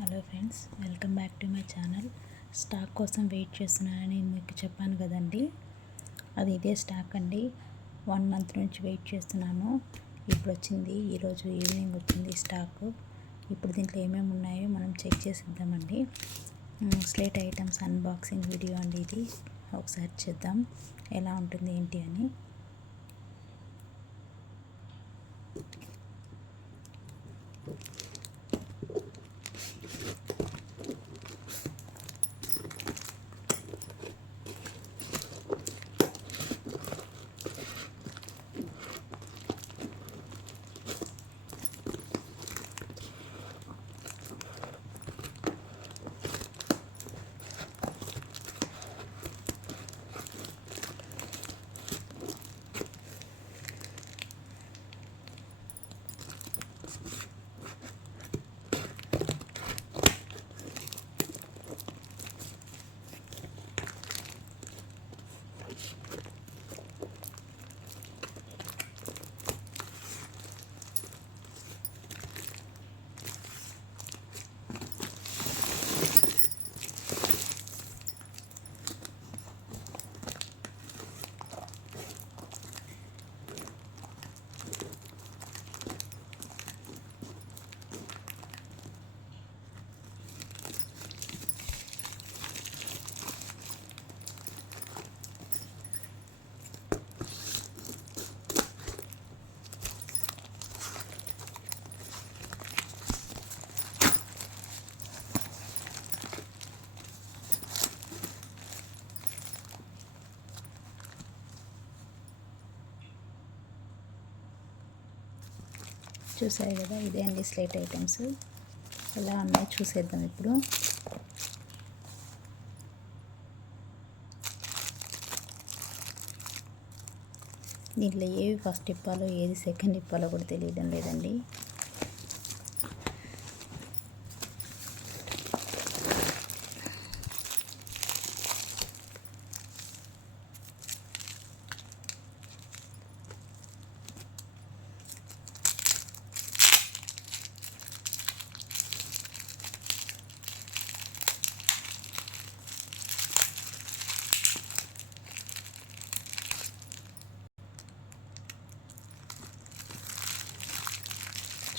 Hello friends, welcome back to my channel. Stock కోసం వెయిట్ చేస్తున్నానని మీకు చెప్పాను కదండి. అది ఇదే స్టాక్ అండి. 1 మంత్ నుంచి వెయిట్ చేస్తున్నాను. ఇప్పుడు వచ్చింది, ఈరోజు ఈవినింగ్ వచ్చింది స్టాక్. ఇప్పుడు దీంట్లో ఏమేమి ఉన్నాయో మనం చెక్ చేసిద్దామండి. స్లేట్ ఐటమ్స్ అన్బాక్సింగ్ వీడియో అండి ఇది. ఒకసారి చేద్దాం ఎలా ఉంటుంది ఏంటి అని. చూసారు కదా, ఇదే అండి స్లేట్ ఐటమ్స్. ఎలా ఉన్నాయో చూసేద్దాం ఇప్పుడు. దీంట్లో ఏవి ఫస్ట్ ఇప్పాలో ఏది సెకండ్ ఇప్పాలో కూడా తెలియడం లేదండి.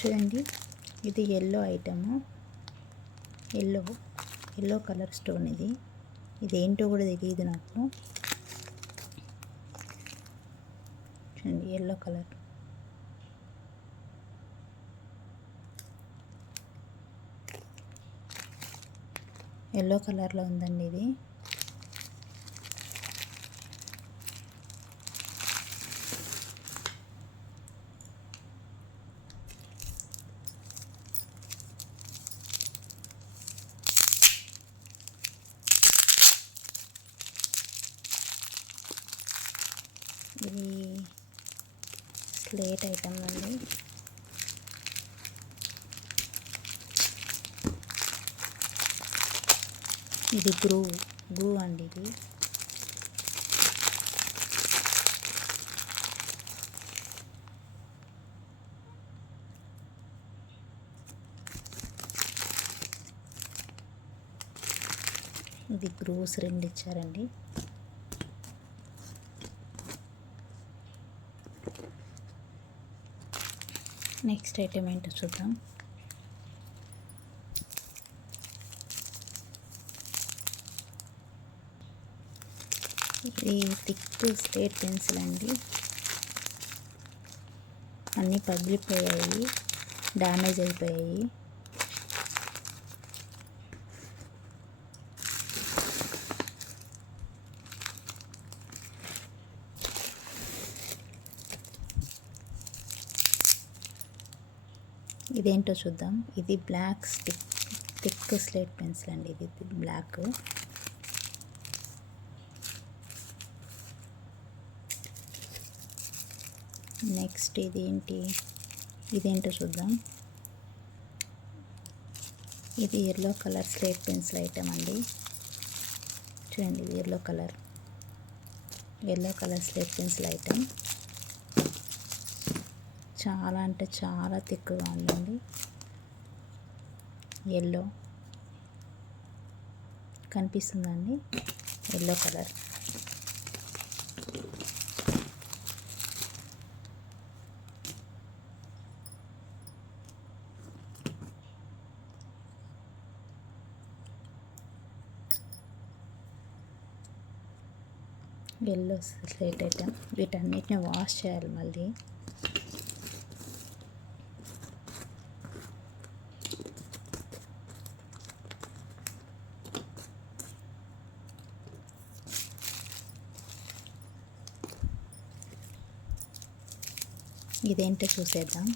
చూడండి, ఇది yellow item. Yellow colour stone. ఇది ఏంటో కూడా తెలియదు నాకు. చూడండి, ఎల్లో కలర్. ఎల్లో కలర్లో ఉందండి ఇది. ఇది స్లేట్ ఐటమ్ అండి. ఇది గ్లూ అండి. ఇది గ్రూస్ 2 ఇచ్చారండి. నెక్స్ట్ ఐటమ్ ఏంటో చూద్దాం. ఇది థిక్ స్లేట్ పెన్సిల్ అండి. అన్నీ పగిలిపోయాయి, డ్యామేజ్ అయిపోయాయి. ఇదేంటో చూద్దాం. ఇది బ్లాక్ థిక్ స్లేట్ పెన్సిల్ అండి. ఇది బ్లాక్. నెక్స్ట్ ఇదేంటో చూద్దాం. ఇది yellow colour slate pencil item అండి. చూడండి, ఇది yellow colour slate pencil item. చాలా అంటే చాలా థిక్గా ఉందండి. ఎల్లో కనిపిస్తుందండి, yellow colour. Yellow slate item. వీటన్నిటిని వాష్ చేయాలి మళ్ళీ. ఇదేంటో చూసేద్దాం.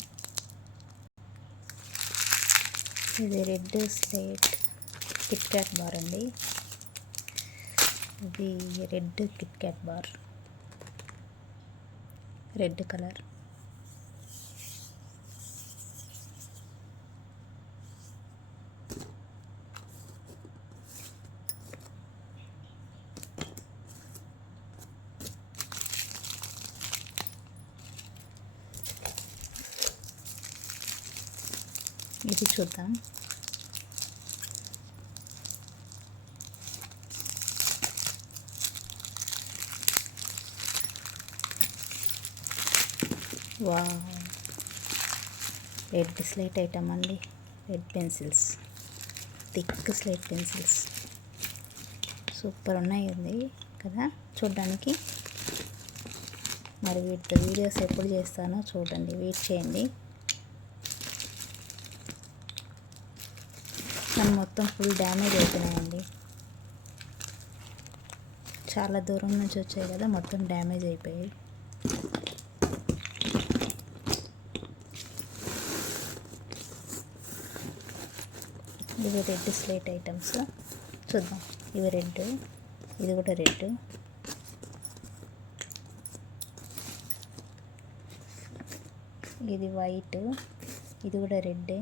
ఇది red slate Kit Kat bar అండి. ఇది red Kit Kat bar, red colour. ఇది చూద్దాం. వావ్, రెడ్ స్లేట్ ఐటమ్ అండి. Red pencils, thick slate pencils super ఉన్నాయి కదా చూడడానికి. మరి వీటి వీడియోస్ ఎప్పుడు చేస్తానో చూడండి, వెయిట్ చేయండి. కానీ మొత్తం ఫుల్ డ్యామేజ్ అయిపోయినాయండి. చాలా దూరం నుంచి వచ్చాయి కదా, మొత్తం డ్యామేజ్ అయిపోయాయి. ఇవి రెడ్ స్లేట్ ఐటమ్స్ చూద్దాం. ఇవి రెడ్, ఇది కూడా రెడ్. ఇది వైట్, ఇది కూడా రెడ్డే.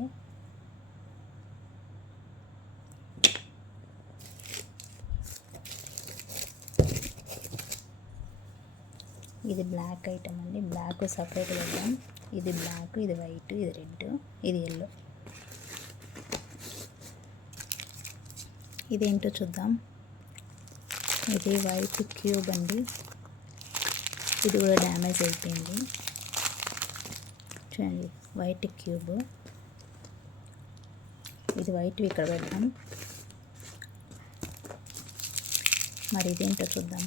ఇది బ్లాక్ ఐటమ్ అండి. బ్లాక్ సపరేట్ వెళ్దాం. ఇది బ్లాక్, ఇది వైట్, ఇది రెడ్, ఇది ఎల్లో. ఇదేంటో చూద్దాం. ఇది వైట్ క్యూబ్ అండి. ఇది కూడా డ్యామేజ్ అయిపోయింది. చూడండి, వైట్ క్యూబ్. ఇది వైట్ ఇక్కడ పెడదాం. మరి ఇదేంటో చూద్దాం.